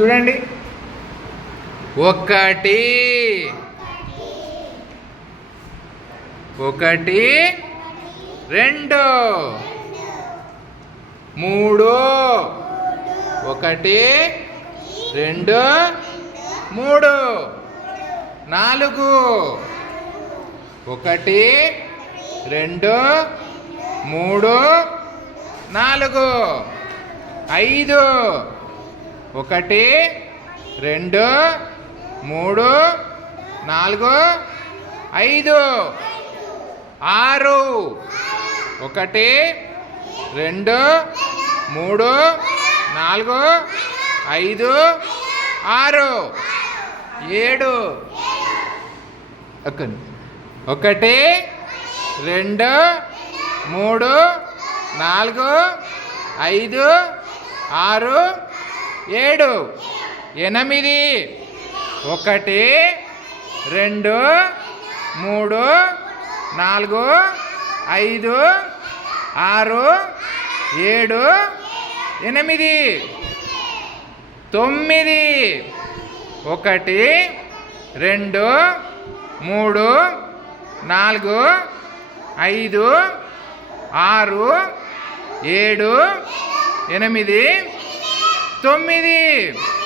చూడండి. 1 1 2 3 1 2 3 4 1 2 3 4 5 1 2 3 4 5 6 1 2 3 4 5 6 7 1 2 3 4 5 6 7 8 1 2 3 4 5 6 7 8 9 1 2 3 4 5 6 7 8 9